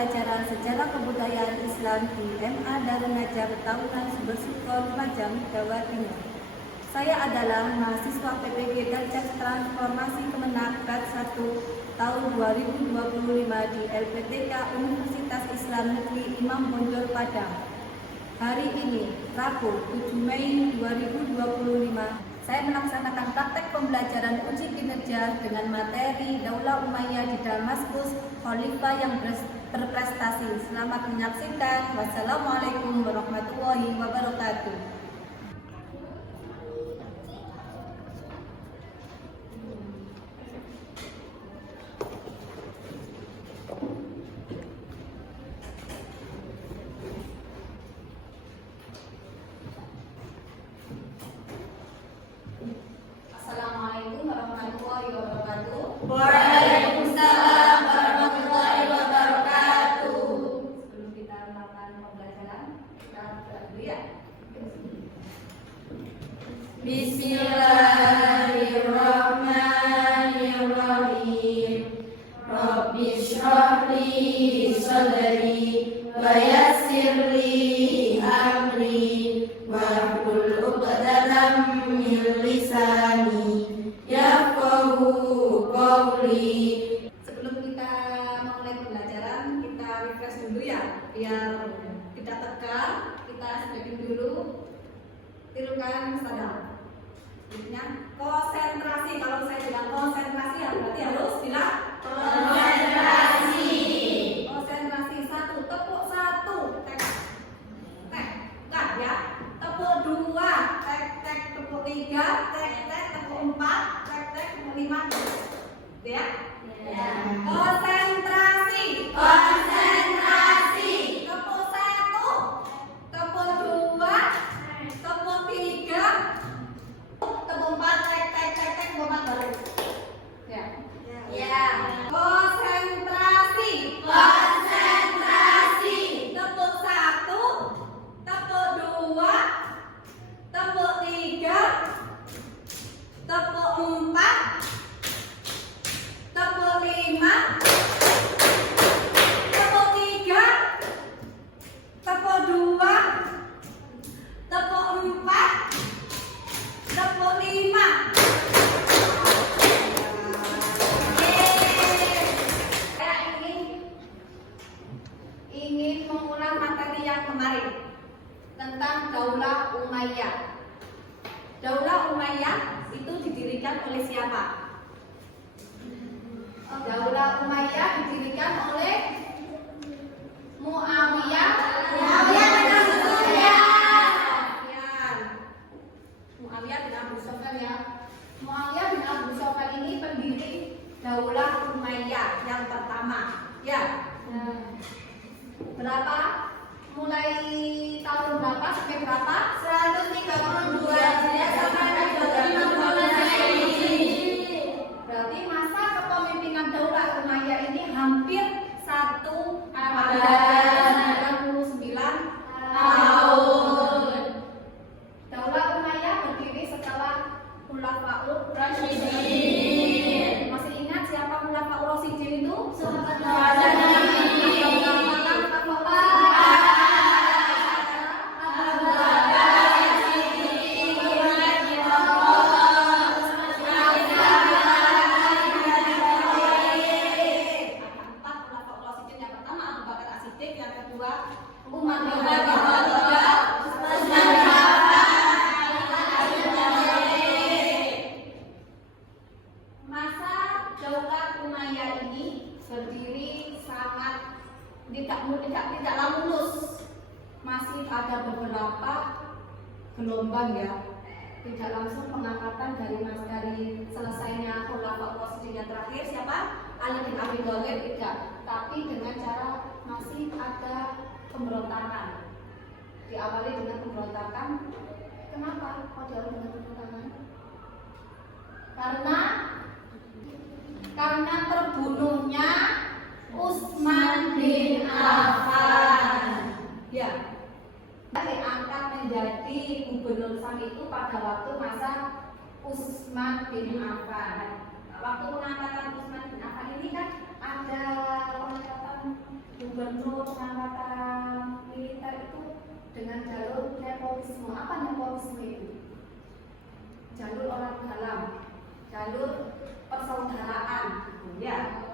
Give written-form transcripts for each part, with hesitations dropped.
pembelajaran sejarah kebudayaan Islam di MA Darun Najjar Tahunan Sumbersuko, Lumajang, Jawa Timur. Saya adalah mahasiswa PPG Darjat Transformasi Kemenak Batch 1 tahun 2025 di LPTK Universitas Islam Negeri Imam Bonjol Padang. Hari ini, Rabu 7 Mei 2025, saya melaksanakan praktek pembelajaran uji kinerja dengan materi Daulah Umayyah di Damaskus, Khalifah yang berprestasi. Selamat menyaksikan. Wassalamualaikum warahmatullahi wabarakatuh. Assalamualaikum warahmatullahi wabarakatuh. Waalaikumsalam warahmatullahi wabarakatuh. Sebelum kita melakukan pembelajaran, kita berdoa dulu ya. Bismillahirrahmanirrahim. Rabbi shrah li sadri wa yassir li amri wahlul 'uqdatam min lisani yafqahu qawli. Sebelum kita mulai pembelajaran, kita refresh dulu ya, biar tidak tegang. Kita stretching dulu. Tirukan sadar. Berikutnya konsentrasi. Kalau saya bilang konsentrasi, ya berarti harus bilang Konsentrasi. konsentrasi. Satu, tepuk satu, tek, tek, tek ya. Tepuk dua, tek, tek, tepuk tiga, tek, tek, tepuk empat, tek, tek, tepuk lima. Gitu ya. Konsentrasi. Konsentrasi. Tepuk satu, tepuk dua, tepuk tiga, tepuk empat, tek, tek, tek, tek, tepuk empat baru. Ya. Ya. Konsentrasi. Konsentrasi. Tepuk satu, tepuk dua, tepuk tiga, tepuk empat, tepuk lima, tepuk tiga, tepuk dua, tepuk empat, tepuk lima. Saya ingin mengulang materi yang kemarin tentang Daulah Umayyah. Daulah Umayyah itu didirikan oleh siapa? Daulah Umayyah didirikan oleh Muawiyah. Muawiyah bin Abu Sufyan ya. Muawiyah bin Abu Sufyan ini pendiri Daulah Umayyah yang pertama. Ya. Berapa? Mulai tahun berapa sampai berapa? 132 sampai 250. Berarti masa kepemimpinan Daulah Umayyah ini hampir 1 abad, 99 tahun. Daulah Umayyah berdiri setelah Khulafaur Rasyidin. Masih ingat siapa Khulafaur Rasyidin itu? Masa Daulah Umayyah ini berdiri sangat tidaklah mulus. Masih ada beberapa gelombang ya. Tidak langsung pengangkatan dari selesainya Khulafaur Rasyidin yang terakhir siapa? Ali bin Abi Thalib, tidak. Tapi dengan cara masih ada pemberontakan. Diawali dengan pemberontakan. Kenapa? Kok diawali dengan pemberontakan? Karena terbunuhnya Utsman bin Affan. Ya. Diangkat menjadi gubernur Syam itu pada waktu masa Utsman bin Affan. Waktu pengangkatan Utsman bin Affan ini kan ada pengangkatan gubernur pengangkatan militer itu dengan jalur nepotisme. Apa nepotisme itu? Jalur orang dalam, jalur persaudaraan, ya.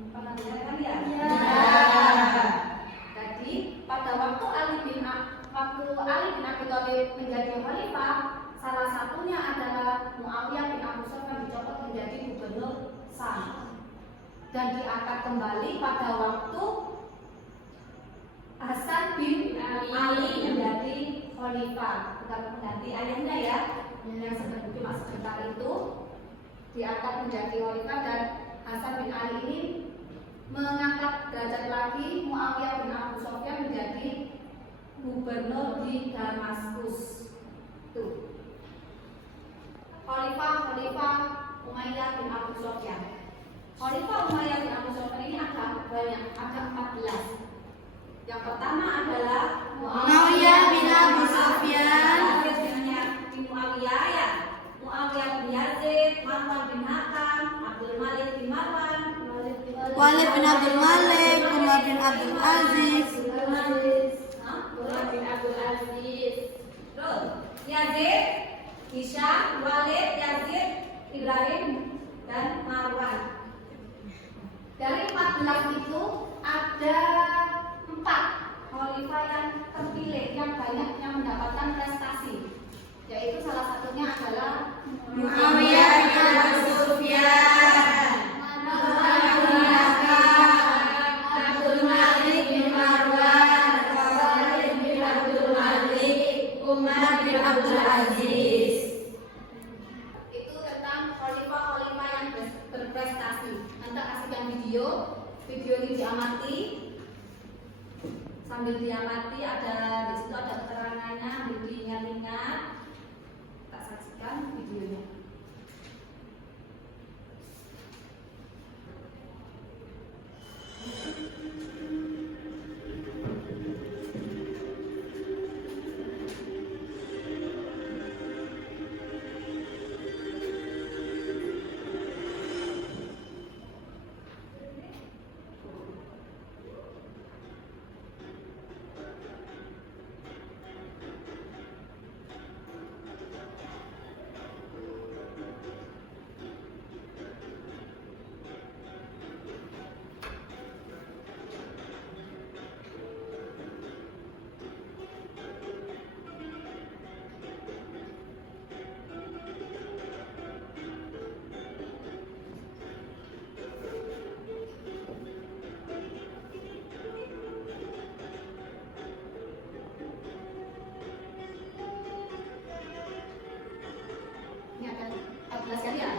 Pernah dengar kan ya? Ya. Jadi pada waktu Ali bin Abi Thalib menjadi khalifah, salah satunya adalah Muawiyah bin Abu Sufyan dicopot menjadi gubernur Syam dan diangkat kembali pada waktu Hasan bin Ali menjadi khalifah. Bukan mengganti ayahnya ya, yang cuma sebentar itu diangkat menjadi khalifah, dan Hasan bin Ali ini mengangkat derajat lagi Muawiyah bin Abu Sufyan menjadi gubernur di Damaskus. Tuh. Khalifah Umayyah bin Abu Sufyan. Khalifah Umayyah bin Abu Sufyan ini ada banyak, ada 14. Yang pertama adalah Muawiyah bin Abu Sufyan. Bin Muawiyah ya. Muawiyah bin Yazid, Marwan bin Hakam, Abdul Malik bin Marwan, Walid bin Abdul Malik, Umar bin Abdul Aziz. Umar bin Abdul Aziz. Terus Yazid, Hisham, Walid, Yazid, Ibrahim, dan Marwan. Dari 14 itu ada 4 khalifah yang terpilih, yang banyak yang mendapatkan prestasi. Yaitu salah satunya adalah Muawiyah bin Abu Sufyan, Marwan bin Hakam, Abdul Malik bin Marwan, Walid bin Abdul Malik, Umar bin Abdul Aziz. Itu tentang khalifah-khalifah yang berprestasi. Nanti kasihkan video ini diamati. Sambil diamati ada di situ ada keterangannya, ambil diingat-ingat. Tak saksikan videonya. Ini akan 14 kali ya?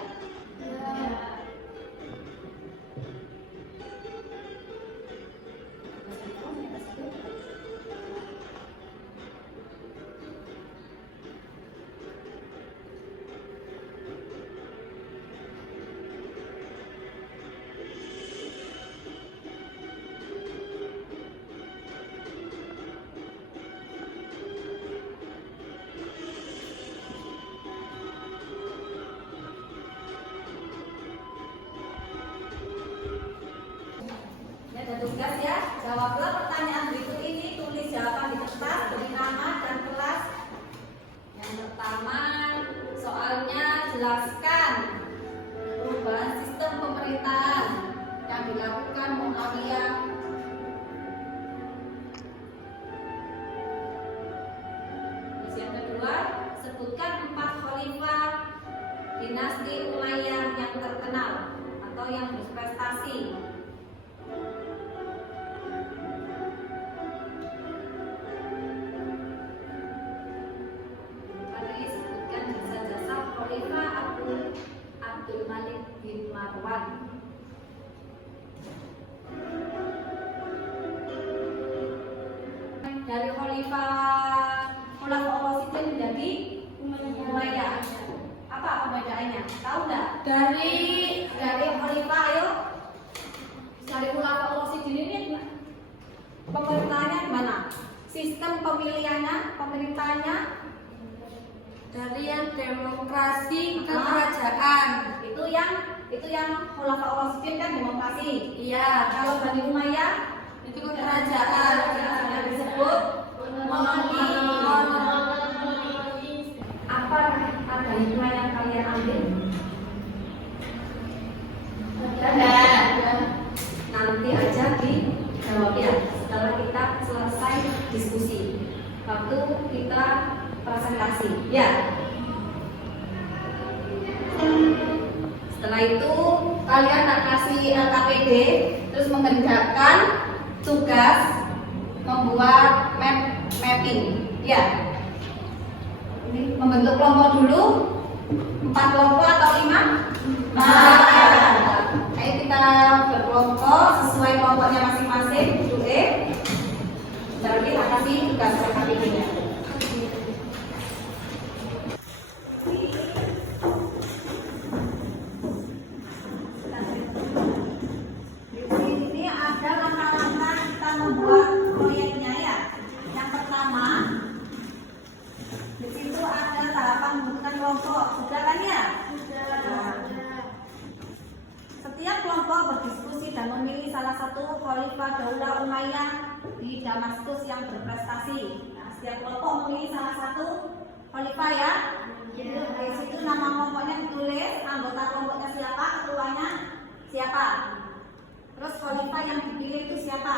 Tugas ya, jawablah pertanyaan berikut ini, tulis jawaban di kertas, beri nama dan kelas. Yang pertama, soalnya jelaskan perubahan sistem pemerintahan yang dilakukan Muawiyah. Terus yang kedua, sebutkan 4 khalifah dinasti Umayyah yang terkenal atau yang berprestasi. Abdul Malik bin Marwan. Dari khalifah Rasyidin menjadi Umayyah. Apa perbedaannya? Tahu nggak? Dari khalifah, ayo. Dari khalifah Rasyidin ini pemerintahannya gimana? Sistem pemilihannya, pemerintahnya dari yang demokrasi ke kerajaan. Itu yang Khulafaur Rasyidin kan demokrasi. Iya. Kalau Bani Umayyah kerajaan yang disebut monarki. Apa ada hikmah yang kalian ambil? Ada. Nanti aja dijawab ya setelah kita selesai diskusi. Waktu kita presentasi, ya. Setelah itu kalian tak kasih LKPD, terus mengerjakan tugas membuat mapping, ya. Ini membentuk kelompok dulu, 4 kelompok atau 5? Ayo kita berkelompok sesuai kelompoknya masing-masing. Baru kita kasih tugas LKPD-nya. Setiap kelompok berdiskusi dan memilih salah satu khalifah Daulah Umayyah di Damaskus yang berprestasi. Nah, setiap kelompok memilih salah satu khalifah ya. Di situ nama kelompoknya ditulis, anggota kelompoknya siapa, ketuanya siapa. Terus khalifah yang dipilih itu siapa.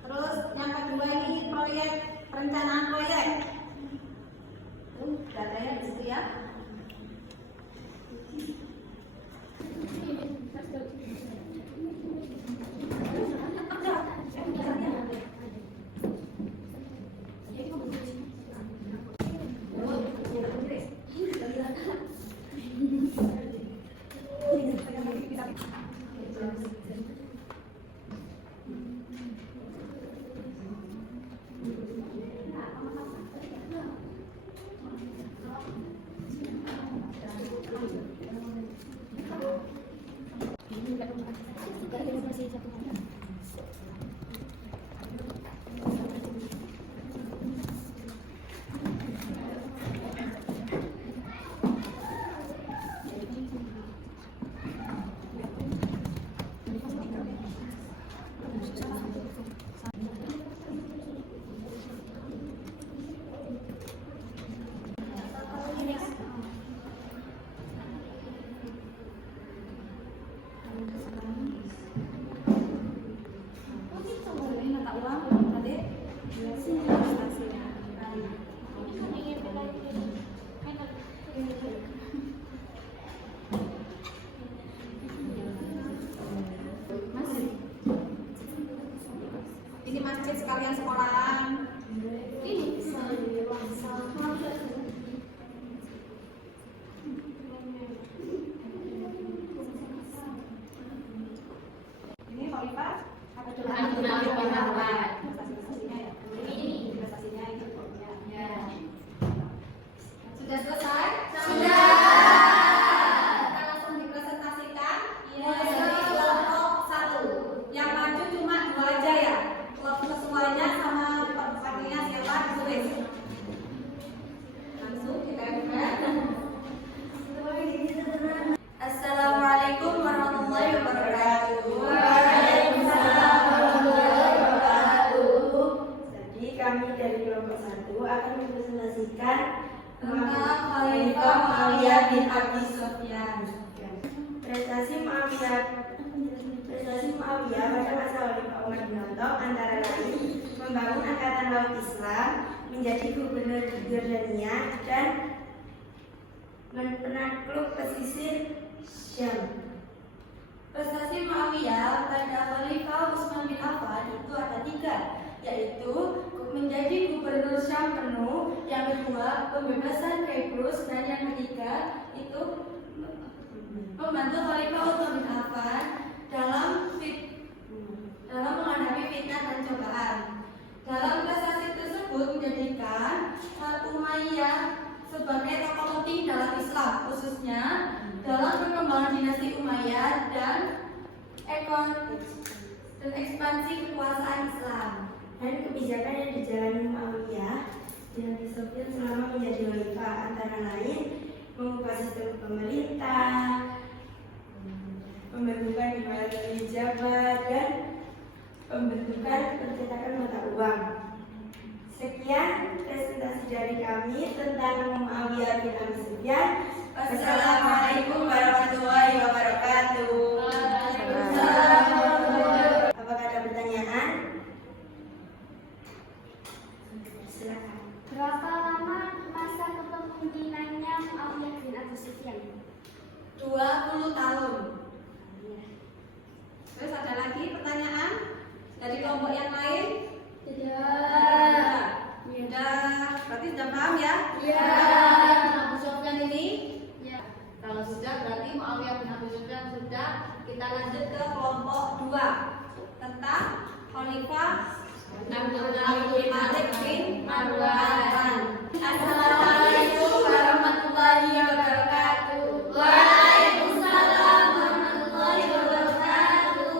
Terus yang kedua ini proyek, perencanaan proyek. Datanya di situ ya. Ini masjid sekalian sekolahan. Ini khalifah apa dulu? Sudah selesai? Sudah. Kita langsung dipresentasikan. Mulai dari kelompok 1. Yang maju cuma 2 aja ya. Kelompok semuanya sama pertanyaan siapa ditulis. Langsung kita buka. Assalamualaikum warahmatullahi wabarakatuh. Waalaikumsalam warahmatullahi wabarakatuh. Jadi kami dari kelompok 1 akan mempresentasikan Tentang Khalifah Muawiyah bin Abi Sufyan. prestasi Muawiyah pada masa Khalifah Umar bin Khattab antara lain membangun angkatan laut Islam, menjadi gubernur Yordania dan menakluk pesisir Syam. Prestasi Muawiyah pada Khalifah Utsman bin Affan itu ada 3, yaitu menjadi gubernur Syam penuh, yang kedua pembebasan Kiprus, dan yang ketiga itu membantu Khalifah Utsman bin Affan dalam menghadapi fitnah dan cobaan. Dalam prestasi tersebut menjadikan Umayyah sebagai tokoh penting dalam Islam, khususnya dalam perkembangan dinasti Umayyah dan ekspansi kekuasaan Islam. Dan kebijakan yang dijalani Muawiyah dan Sufyan selama menjadi khalifah antara lain mengubah sistem pemerintah, membentukkan wilayah jabat, dan pembentukan percetakan mata uang. Sekian presentasi dari kami tentang Muawiyah bin Abi Sufyan. Wassalamualaikum warahmatullahi wabarakatuh. Apakah ada pertanyaan? Silakan. Berapa lama masa kepemimpinannya Muawiyah bin Abi Sufyan? 20 tahun. Terus ada lagi pertanyaan dari kelompok yang lain? Tidak. Sudah, berarti sudah paham ya? Iya. Abu Sufyan ini? Ya. Kalau sudah berarti Muawiyah bin Abi Sufyan sudah. Kita lanjut ke kelompok 2 tentang Khalifah Abdul Malik bin Marwan. Assalamualaikum warahmatullahi wabarakatuh. Waalaikumsalam warahmatullahi wabarakatuh.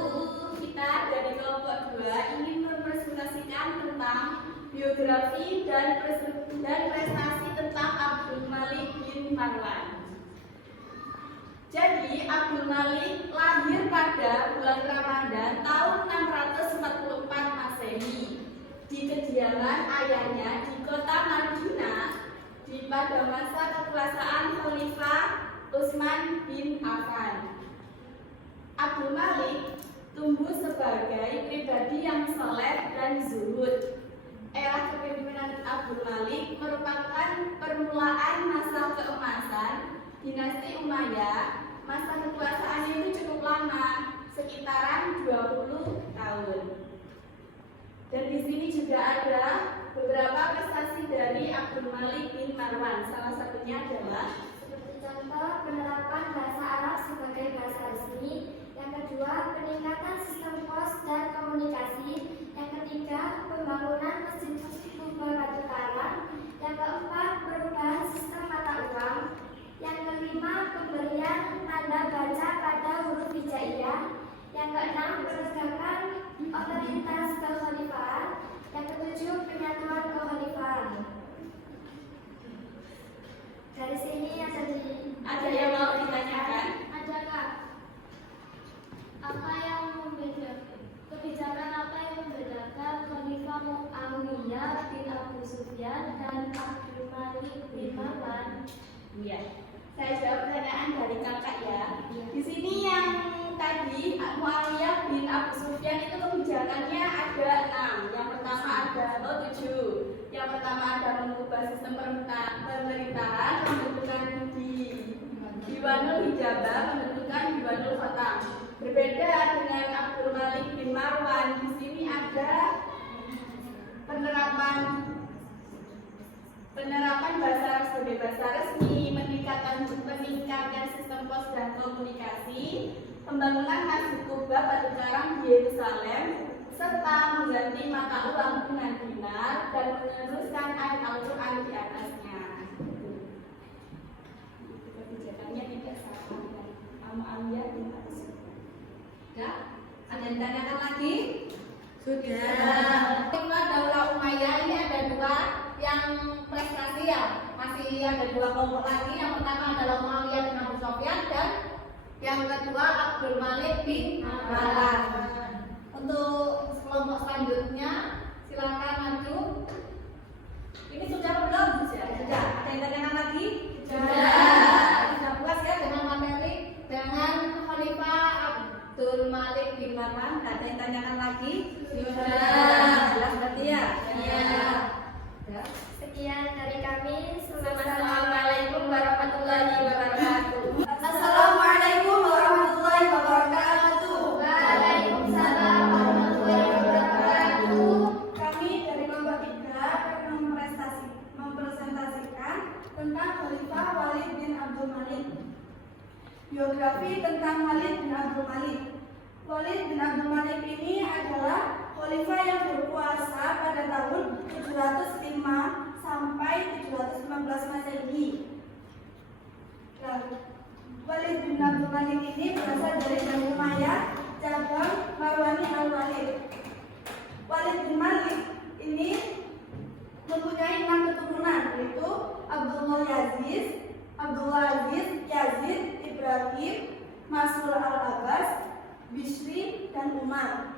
Kita dari kelompok 2 ingin mempresentasikan tentang biografi dan prestasi tentang Abdul Malik bin Marwan. Jadi Abdul Malik lahir pada bulan Ramadan tahun 644 Masehi di kediaman ayahnya di kota Madinah pada masa kekuasaan Khalifah Utsman bin Affan. Abdul Malik tumbuh sebagai pribadi yang soleh dan zuhud. Era kepemimpinan Abdul Malik merupakan permulaan masa keemasan dinasti Umayyah. Masa kekuasaannya itu cukup lama, sekitaran 20 tahun. Dan di sini juga ada beberapa prestasi dari Abdul Malik bin Marwan. Salah satunya adalah Seperti contoh penerapan bahasa Arab sebagai bahasa resmi. Yang kedua, peningkatan sistem pos dan komunikasi. Yang ketiga, pembangunan masjid-masjid Kuba Batu Karang. Yang keempat, perubahan sistem mata uang. Yang kelima, pemberian tanda baca pada huruf hijaiyah. Yang keenam, penegakan otoritas kekhalifahan. Yang ketujuh, penyatuan kekhalifahan. Dari sini ada yang mau ditanyakan? Ada Kak. Apa yang membedakan kebijakan apa yang membedakan Khalifah Muawiyah bin Abu Sufyan dan Abdul Malik bin Marwan? Iya. Saya jawab pertanyaan dari kakak ya. Di sini yang tadi Muawiyah bin Abu Sufyan itu kebijakannya ada 6. Yang pertama ada 7. Yang pertama ada mengubah sistem pemerintahan, pembentukan Diwanul Hijabah, pembentukan Diwanul Khatam. Berbeda dengan Abdul Malik bin Marwan, di sini ada penerapan bahasa Arab sebagai bahasa resmi, meningkatkan sistem pos dan komunikasi, pembangunan Masjid Kuba Batu Karang di Yerusalem, serta mengganti mata uang dengan dinar dan meneruskan ayat Al-Quran di atasnya. Kebijakannya tidak sama dengan Muawiyah bin Abi Sufyan. Ya, ada yang ditanyakan lagi? Sudah. Daulah Umayyah ini ada 2 yang prestasi ya. Masih ada 2 kelompok lagi. Yang pertama adalah Muawiyah bin Abi Sufyan dan yang kedua Abdul Malik bin Marwan. Untuk kelompok selanjutnya silakan maju. Ini sudah belum? Sudah. Ada yang tanyakan lagi? Sudah puas ya dengan materi, dengan Khalifah Abdul Malik bin Marwan? Ada yang tanyakan lagi? Sudah. Jelas berarti ya? Iya. Sekian dari kami. Assalamualaikum warahmatullahi wabarakatuh. Assalamualaikum warahmatullahi wabarakatuh. Waalaikumsalam warahmatullahi wabarakatuh. Kami dari kelompok 3 akan mempresentasikan tentang Khalifah Walid bin Abdul Malik. Biografi tentang Walid bin Abdul Malik. Walid bin Abdul Malik ini adalah khalifah yang berkuasa pada tahun 705 sampai 715 Masehi. Walid bin Abdul Malik ini berasal dari Bani Umayyah, cabang Marwani Al-Walid. Walid bin Malik ini mempunyai 6 keturunan, yaitu Abdullah Aziz, Yazid, Ibrahim, Masrur Al-Abbas, Bishri, dan Umar.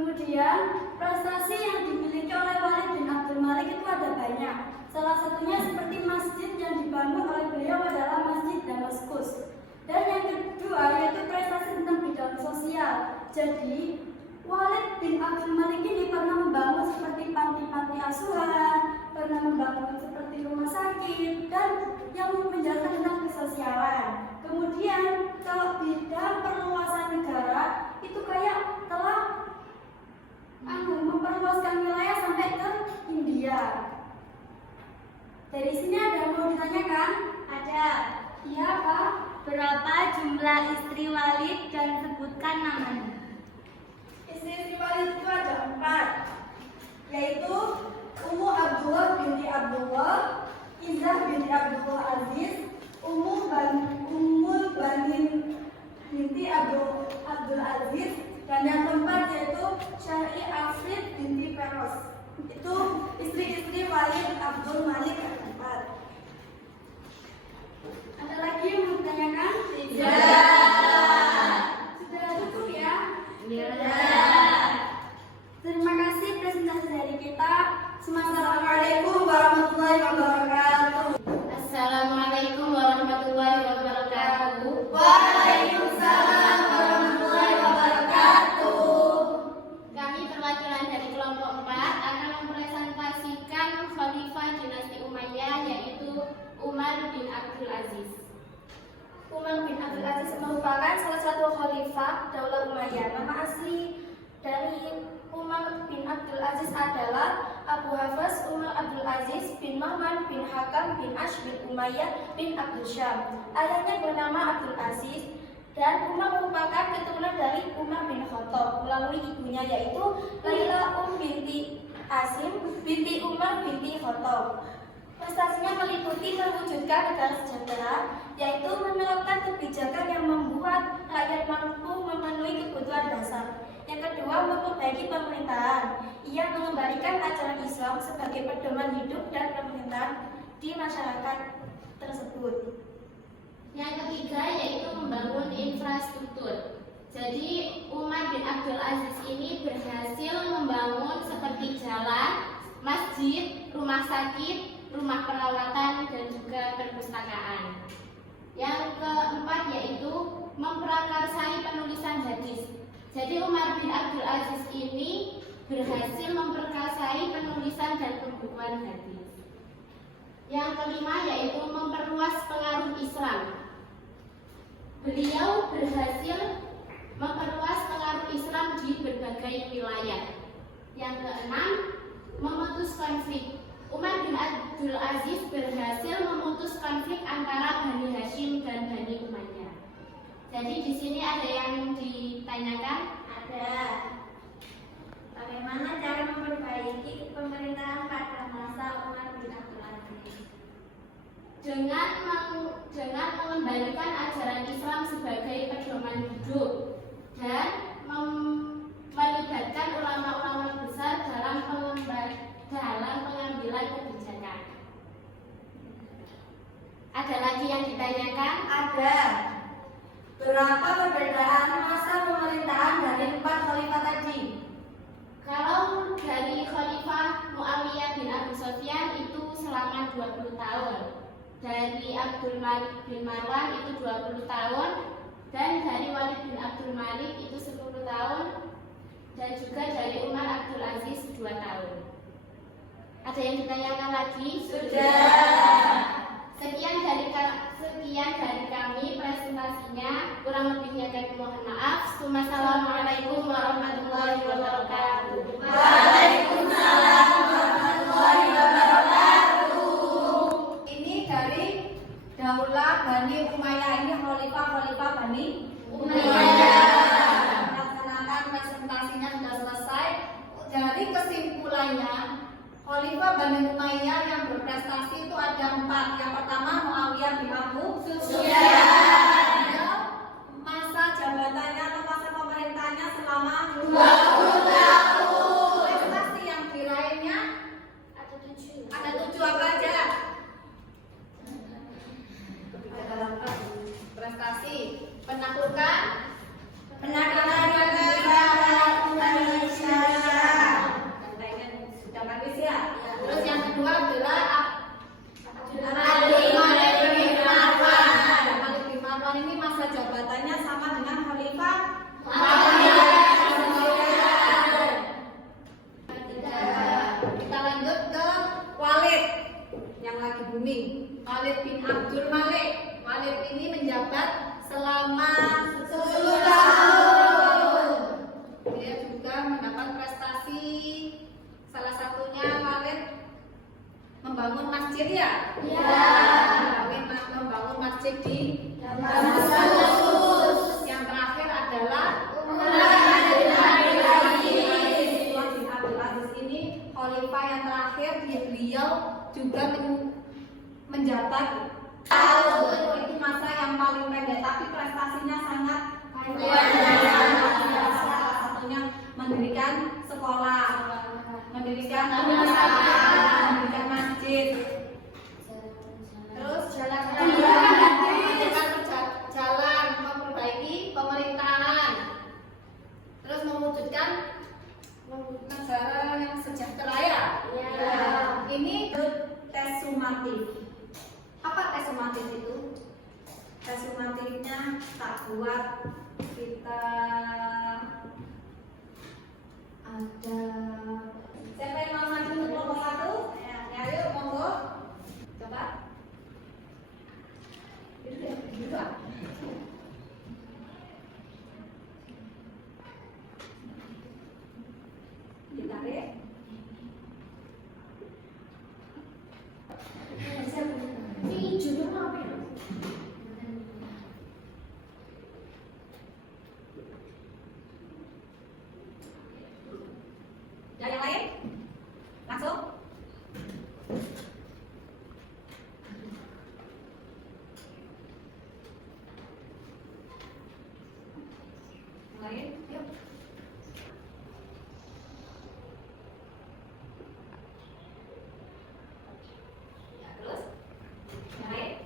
Kemudian prestasi yang dimiliki oleh Walid bin Abdul Malik itu ada banyak. Salah satunya seperti masjid yang dibangun oleh beliau adalah Masjid Damaskus. Dan yang kedua yaitu prestasi tentang bidang sosial. Jadi Walid bin Abdul Malik ini pernah membangun seperti panti-panti asuhan, pernah membangun seperti rumah sakit, dan yang menjelaskan tentang kesosialan. Kemudian kalau bidang perluasan negara itu kayak telah memperluaskan wilayah sampai ke India. Dari sini ada yang mau ditanyakan? Ada. Iya, Pak. Berapa jumlah istri Walid dan sebutkan namanya? Istri Walid itu ada 4, yaitu Ummu Abdullah binti Abdullah, Izzah binti Abdullah Aziz, Ummul Banin binti Abdul Aziz, dan yang keempat yaitu Syari Afrid binti Peros. Itu istri-istri Walid Abdul Malik yang keempat. Ada lagi yang mau ditanyakan? Sudah cukup ya? Terima kasih presentasi dari kita. Assalamualaikum warahmatullahi wabarakatuh. Assalamualaikum warahmatullahi wabarakatuh. Waalaikumsalam warahmatullahi wabarakatuh. Kami perwakilan dari kelompok 4 akan mempresentasikan Khalifah dinasti Umayyah yaitu Umar bin Abdul Aziz. Umar bin Abdul Aziz merupakan salah satu khalifah Daulah Umayyah. Nama asli dari Umar bin Abdul Aziz adalah Abu Hafs Umar Abdul Aziz bin Marwan bin Hakam bin Ash bin Umayyah bin Abdul Syam. Ayahnya bernama Abdul Aziz dan Umar merupakan keturunan dari Umar bin Khattab melalui ibunya yaitu Laila binti Asim binti Umar binti Khattab. Prestasinya meliputi mewujudkan negara sejahtera, yaitu menerapkan kebijakan yang membuat rakyat mampu memenuhi kebutuhan dasar. Yang kedua, memperbaiki pemerintahan. Ia mengembalikan ajaran Islam sebagai pedoman hidup dan pemerintahan di masyarakat tersebut. Yang ketiga yaitu membangun infrastruktur. Jadi Umar bin Abdul Aziz ini berhasil membangun seperti jalan, masjid, rumah sakit, rumah perawatan, dan juga perpustakaan. Yang keempat yaitu memprakarsai penulisan hadis. Jadi Umar bin Abdul Aziz ini berhasil memprakarsai penulisan dan pembukuan hadis. Yang kelima yaitu memperluas pengaruh Islam. Beliau berhasil memperluas pengaruh Islam di berbagai wilayah. Yang keenam, memutus konflik. Umar bin Abdul Aziz berhasil memutus konflik antara Bani Hashim dan Bani Umayyah. Jadi di sini ada yang ditanyakan? Ada. Bagaimana cara memperbaiki pemerintahan pada masa Umar bin Abdul Aziz? Dengan mengembalikan ajaran Islam sebagai pedoman hidup dan melibatkan ulama-ulama besar dalam pengambilan kebijakan. Ada lagi yang ditanyakan? Ada. Berapa perbedaan masa pemerintahan dari 4 khalifah tadi? Kalau dari Khalifah Muawiyah bin Abi Sufyan itu selama 20 tahun. Dari Abdul Malik bin Marwan itu 20 tahun. Dan dari Walid bin Abdul Malik itu 10 tahun. Dan juga dari Umar Abdul Aziz 2 tahun. Ada yang ditanyakan lagi? Sudah. Sekian dari kami presentasinya. Kurang lebihnya kami mohon maaf. Wassalamualaikum warahmatullahi wabarakatuh. Waalaikumsalam warahmatullahi wabarakatuh. Ini dari Daulah Bani Umayyah, ini khalifah Bani Umayyah. Melaksanakan presentasinya sudah selesai. Jadi kesimpulannya, Khalifah Bani Umayyah yang berprestasi itu ada 4. Yang pertama Muawiyah bin Abu Sufyan. Masa jabatannya atau masa pemerintahnya selama 20 tahun. Prestasi yang diraihnya ada 7 apa aja? Prestasi penaklukan Penaklukan negara Indonesia. lagi booming, Khalid bin Abdul Malik. Khalid ini menjabat selama 10 tahun. Dia juga mendapat prestasi, salah satunya Khalid membangun masjid ya. Membangun masjid di Damaskus. Yang terakhir adalah Umar bin Abdul Aziz ini khalifah yang terakhir. Beliau juga menjabat tahun, itu masa yang paling pendek tapi prestasinya sangat luar biasa. Salah satunya mendirikan sekolah, mendirikan masjid, terus jalan, memperbaiki pemerintahan, terus mewujudkan negara yang sejahtera ya. Ini tes sumatif. Apa tes sumatif itu? Tes sumatifnya tak buat kita ada. Siapa yang mau maju untuk kelompok 1? Ya, ayo monggo. Coba. Gitu ah. Ditarik. Dan yang lain? Langsung? Yang lain? Yuk. Ya, terus? Yang lain?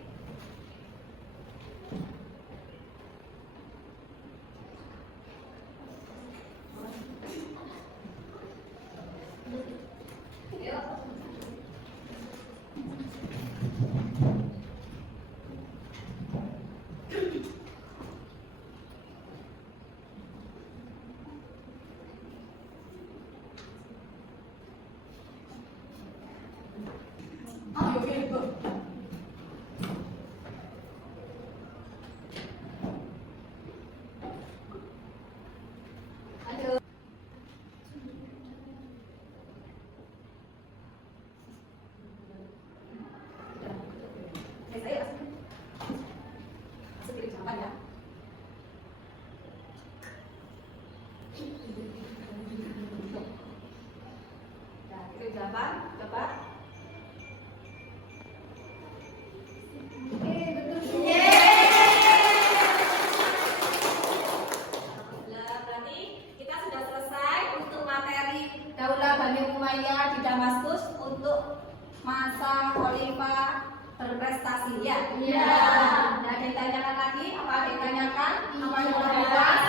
Yuk. Oh, oke, go. Aduh. Saya masuk ke depan ya. Nah, itu depan, coba. Berarti kita sudah selesai untuk materi Daulah Bani Umayyah di Damaskus untuk masa khalifah berprestasi ya. Iya. Nah, ada yang ditanyakan lagi? Apa ada yang ditanyakan? Apa yang sudah puas?